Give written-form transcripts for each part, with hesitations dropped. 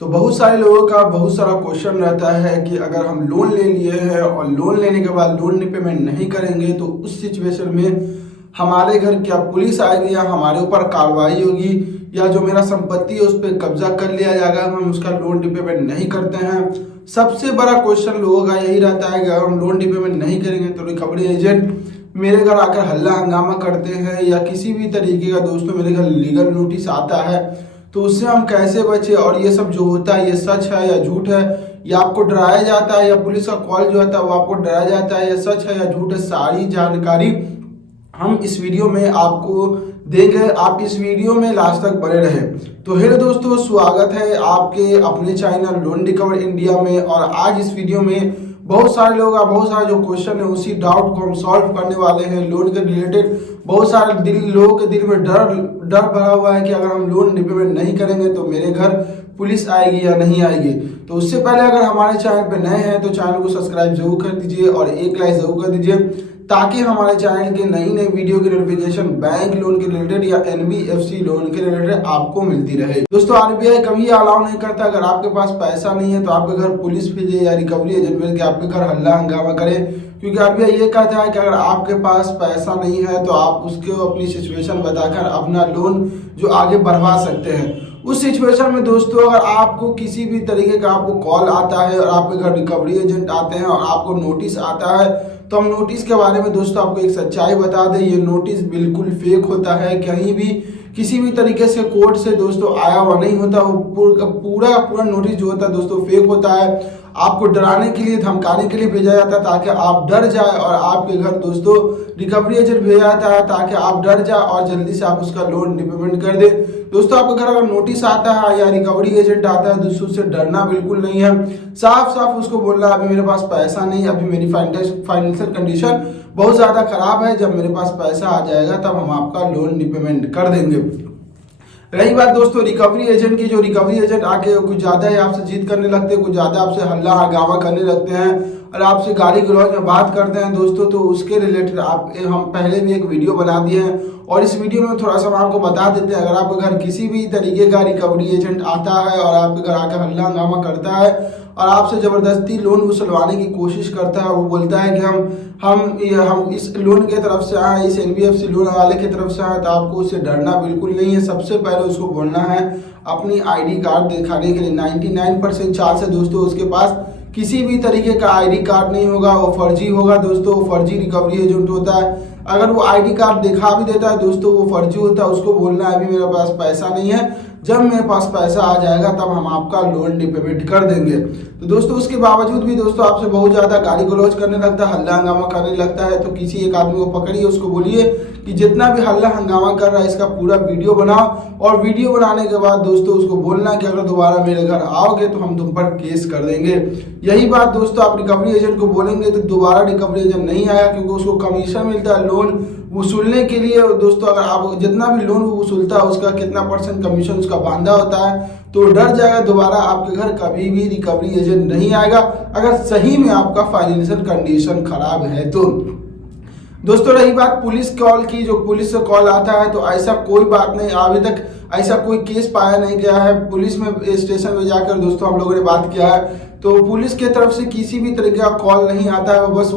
तो बहुत सारे लोगों का बहुत सारा क्वेश्चन रहता है कि अगर हम लोन ले लिए हैं और लोन लेने के बाद लोन पेमेंट नहीं करेंगे तो उस सिचुएशन में हमारे घर क्या पुलिस आएगी या हमारे ऊपर कार्रवाई होगी या जो मेरा संपत्ति है उस पर कब्जा कर लिया जाएगा हम उसका लोन रिपेमेंट नहीं करते हैं। सबसे बड़ा क्वेश्चन लोगों का यही रहता है कि अगर हम लोन रिपेमेंट नहीं करेंगे तो रिकवरी एजेंट मेरे घर आकर हल्ला हंगामा करते हैं या किसी भी तरीके का दोस्तों मेरे घर लीगल नोटिस आता है तो उससे हम कैसे बचे। और ये सब जो होता है ये सच है या झूठ है, या आपको डराया जाता है या पुलिस का कॉल जो होता है वो आपको डराया जाता है, या सच है या झूठ है, सारी जानकारी हम इस वीडियो में आपको देंगे। आप इस वीडियो में लास्ट तक बने रहे। तो हेलो दोस्तों, स्वागत है आपके अपने चैनल लोन रिकवर इंडिया में। और आज इस वीडियो में बहुत सारे लोगों का बहुत सारा जो क्वेश्चन है उसी डाउट को हम सॉल्व करने वाले हैं। लोन के रिलेटेड बहुत सारे लोगों के दिल में डर भरा हुआ है कि अगर हम लोन रिपेमेंट नहीं करेंगे तो मेरे घर पुलिस आएगी या नहीं आएगी। तो उससे पहले अगर हमारे चैनल पे नए हैं तो चैनल को सब्सक्राइब जरूर कर दीजिए और एक लाइक जरूर कर दीजिए ताकि हमारे चैनल के नई वीडियो की नोटिफिकेशन बैंक लोन के रिलेटेड या एनबीएफसी लोन के रिलेटेड आपको मिलती रहे। दोस्तों आरबीआई कभी अलाउ नहीं करता अगर आपके पास पैसा नहीं है तो आपके घर पुलिस भेजे या रिकवरी एजेंट भेज के आपके घर हल्ला हंगामा करे, क्योंकि आरबीआई ये कहता है कि अगर आपके पास पैसा नहीं है तो आप उसको अपनी सिचुएशन बताकर अपना लोन जो आगे बढ़वा सकते हैं। उस सिचुएशन में दोस्तों अगर आपको किसी भी तरीके का आपको कॉल आता है और आपके घर रिकवरी एजेंट आते हैं और आपको नोटिस आता है तो हम नोटिस के बारे में दोस्तों आपको एक सच्चाई बता दें, ये नोटिस बिल्कुल फेक होता है। कहीं भी किसी भी तरीके से कोर्ट से दोस्तों आया हुआ नहीं होता। वो पूरा नोटिस जो होता है दोस्तों फेक होता है। आपको डराने के लिए धमकाने के लिए भेजा जाता है ताकि आप डर जाए और आपके घर दोस्तों रिकवरी एजेंट भेजा जाता है ताकि आप डर जाए और जल्दी से आप उसका लोन रिपेमेंट कर दे। दोस्तों आपके घर अगर नोटिस आता है या रिकवरी एजेंट आता है दोस्तों उससे डरना बिल्कुल नहीं है। साफ साफ उसको बोलना अभी मेरे पास पैसा नहीं, अभी मेरी फाइनेंशियल कंडीशन बहुत ज्यादा खराब है, जब मेरे पास पैसा आ जाएगा तब हम आपका लोन रिपेमेंट कर देंगे। रही बात दोस्तों रिकवरी एजेंट की, जो रिकवरी एजेंट आके कुछ ज्यादा ही आपसे जीत करने लगते हैं, कुछ ज्यादा आपसे हल्ला हंगामा करने लगते हैं और आपसे गाली गलौज में बात करते हैं दोस्तों, तो उसके रिलेटेड हम पहले भी एक वीडियो बना दिए हैं और इस वीडियो में थोड़ा सा आपको बता देते हैं। अगर आपके घर किसी भी तरीके का रिकवरी एजेंट आता है और आपके घर आकर हल्ला हंगामा करता है और आपसे जबरदस्ती लोन वसूलवाने की कोशिश करता है, वो बोलता है कि हम इस लोन के तरफ से आए, इस एनबीएफसी लोन वाले की तरफ से आए, तो आपको उससे डरना बिल्कुल नहीं है। सबसे पहले उसको बोलना है अपनी आईडी कार्ड दिखाने के लिए। 99% चांस है दोस्तों उसके पास किसी भी तरीके का आईडी कार्ड नहीं होगा, वो फर्जी होगा दोस्तों, वो फर्जी रिकवरी एजेंट होता है। अगर वो आईडी कार्ड दिखा भी देता है दोस्तों वो फर्जी होता है। उसको बोलना है अभी मेरे पास पैसा नहीं है, जब मेरे पास पैसा आ जाएगा तब हम आपका लोन रिपेमेंट कर देंगे। तो दोस्तों उसके बावजूद भी दोस्तों आपसे बहुत ज्यादा गाली गलौज करने लगता है, हल्ला हंगामा करने लगता है, तो किसी एक आदमी को पकड़िए, उसको बोलिए कि जितना भी हल्ला हंगामा कर रहा है इसका पूरा वीडियो बनाओ और वीडियो बनाने के बाद दोस्तों उसको बोलना कि अगर दोबारा मेरे घर आओगे तो हम तुम पर केस कर देंगे। यही बात दोस्तों आप रिकवरी एजेंट को बोलेंगे तो दोबारा रिकवरी एजेंट नहीं आया, क्योंकि उसको कमीशन मिलता है लोन वसूलने के लिए। दोस्तों अगर आप जितना भी लोन वसूलता है उसका कितना % कमीशन उसका बांधा होता है, तो डर जाएगा, दोबारा आपके घर कभी भी रिकवरी एजेंट नहीं आएगा अगर सही में आपका फाइनेंशियल कंडीशन खराब है तो। दोस्तों रही बात पुलिस कॉल की, जो पुलिस से कॉल आता है तो ऐसा कोई बात नहीं, अभी तक ऐसा कोई केस पाया नहीं गया है। पुलिस में स्टेशन में जाकर दोस्तों हम लोगों ने बात किया है तो पुलिस की तरफ से किसी भी तरीके का कॉल नहीं आता है। बस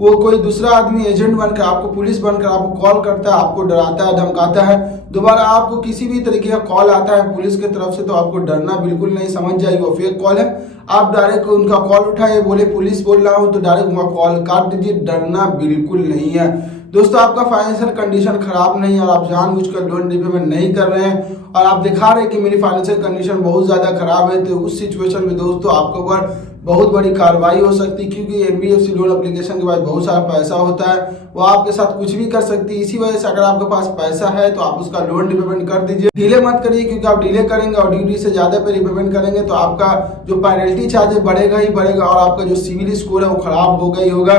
वो कोई दूसरा आदमी एजेंट बनकर आपको, पुलिस बनकर आपको कॉल करता है, आपको डराता है, धमकाता है। दोबारा आपको किसी भी तरीके का कॉल आता है पुलिस की तरफ से तो आपको डरना बिल्कुल नहीं, समझ जाइए वो फेक कॉल है। आप डायरेक्ट उनका कॉल उठाइए, बोले पुलिस बोल रहा हूँ तो डायरेक्ट उनका कॉल काट दीजिए, डरना बिल्कुल नहीं है। दोस्तों आपका फाइनेंशियल कंडीशन खराब नहीं है और आप जानबूझकर लोन रिपेमेंट नहीं कर रहे हैं और आप दिखा रहे हैं कि मेरी फाइनेंशियल कंडीशन बहुत ज्यादा खराब है, तो उस सिचुएशन में दोस्तों आपके ऊपर बहुत बड़ी कार्रवाई हो सकती है, क्योंकि एनबीएफसी लोन एप्लीकेशन के बाद बहुत सारा पैसा होता है, वो आपके साथ कुछ भी कर सकती है। इसी वजह से अगर आपके पास पैसा है तो आप उसका लोन रिपेमेंट कर दीजिए, डिले मत करिए, क्योंकि आप डिले करेंगे और ड्यूटी से ज्यादा पे रिपेमेंट करेंगे तो आपका जो पेनल्टी चार्ज बढ़ेगा ही बढ़ेगा और आपका जो सिविल स्कोर है वो खराब होगा ही होगा।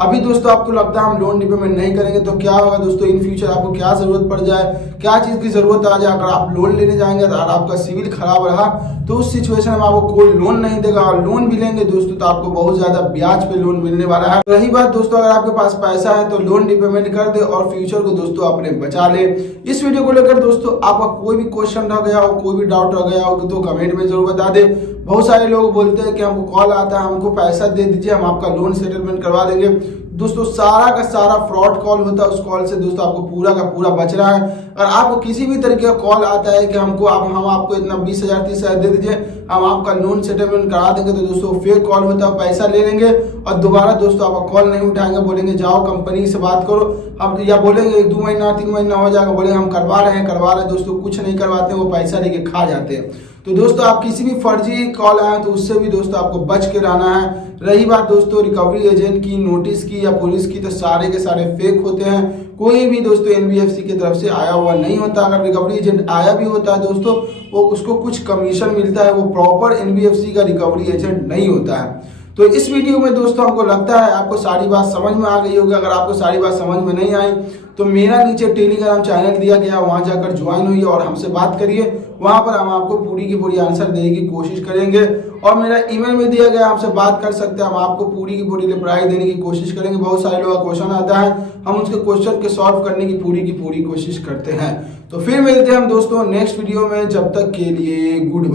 अभी दोस्तों आपको लगता है हम लोन रिपेमेंट नहीं करेंगे तो क्या होगा दोस्तों, इन फ्यूचर आपको क्या जरूरत पड़ जाए, क्या चीज़ की ज़रूरत आ जाए, अगर आप लोन लेने जाएंगे और आपका सिविल खराब रहा तो उस सिचुएशन में आपको कोई लोन नहीं देगा, और लोन भी लेंगे दोस्तों तो आपको बहुत ज़्यादा ब्याज पे लोन मिलने वाला है। रही बात दोस्तों, अगर आपके पास पैसा है तो लोन रिपेमेंट कर दे और फ्यूचर को दोस्तों अपने बचा ले। इस वीडियो को लेकर दोस्तों आपका कोई भी क्वेश्चन रह गया हो, कोई भी डाउट रह गया हो तो कमेंट में जरूर बता दे। बहुत सारे लोग बोलते हैं कि हमको कॉल आता है, हमको पैसा दे दीजिए, हम आपका लोन सेटलमेंट करवा देंगे। दोस्तों सारा का सारा फ्रॉड कॉल होता है, उस कॉल से दोस्तों आपको पूरा का पूरा बचना है। अगर आपको किसी भी तरीके का कॉल आता है कि हमको हम आपको इतना 20,000 30,000 दे दीजिए, हम आपका लोन सेटलमेंट करा देंगे, तो दोस्तों फेक कॉल होता है, पैसा ले लेंगे और दोबारा दोस्तों आपका कॉल नहीं उठाएंगे, बोलेंगे जाओ कंपनी से बात करो, हम या बोलेंगे 2 महीना 3 महीना हो जाएगा, बोलेंगे हम करवा रहे हैं। दोस्तों कुछ नहीं करवाते, वो पैसा लेके खा जाते हैं। तो दोस्तों आप किसी भी फर्जी कॉल आए तो उससे भी दोस्तों आपको बच के रहना है। रही बात दोस्तों रिकवरी एजेंट की, नोटिस की या पुलिस की, तो सारे के सारे फेक होते हैं। कोई भी दोस्तों एनबीएफसी की तरफ से आया हुआ नहीं होता। अगर रिकवरी एजेंट आया भी होता है दोस्तों, वो उसको कुछ कमीशन मिलता है, वो प्रॉपर एनबीएफसी का रिकवरी एजेंट नहीं होता है। तो इस वीडियो में दोस्तों हमको लगता है आपको सारी बात समझ में आ गई होगी। अगर आपको सारी बात समझ में नहीं आई तो मेरा नीचे टेलीग्राम चैनल दिया गया, वहां जाकर ज्वाइन होइए और हमसे बात करिए। वहां पर हम आपको पूरी की पूरी आंसर देने की कोशिश करेंगे, और मेरा ईमेल में दिया गया, हमसे बात कर सकते हैं, हम आपको पूरी की पूरी रिप्लाई देने की कोशिश करेंगे। बहुत सारे लोगों का क्वेश्चन आता है, हम उसके क्वेश्चन के सॉल्व करने की पूरी कोशिश करते हैं। तो फिर मिलते हैं हम दोस्तों नेक्स्ट वीडियो में, जब तक के लिए गुड बाय।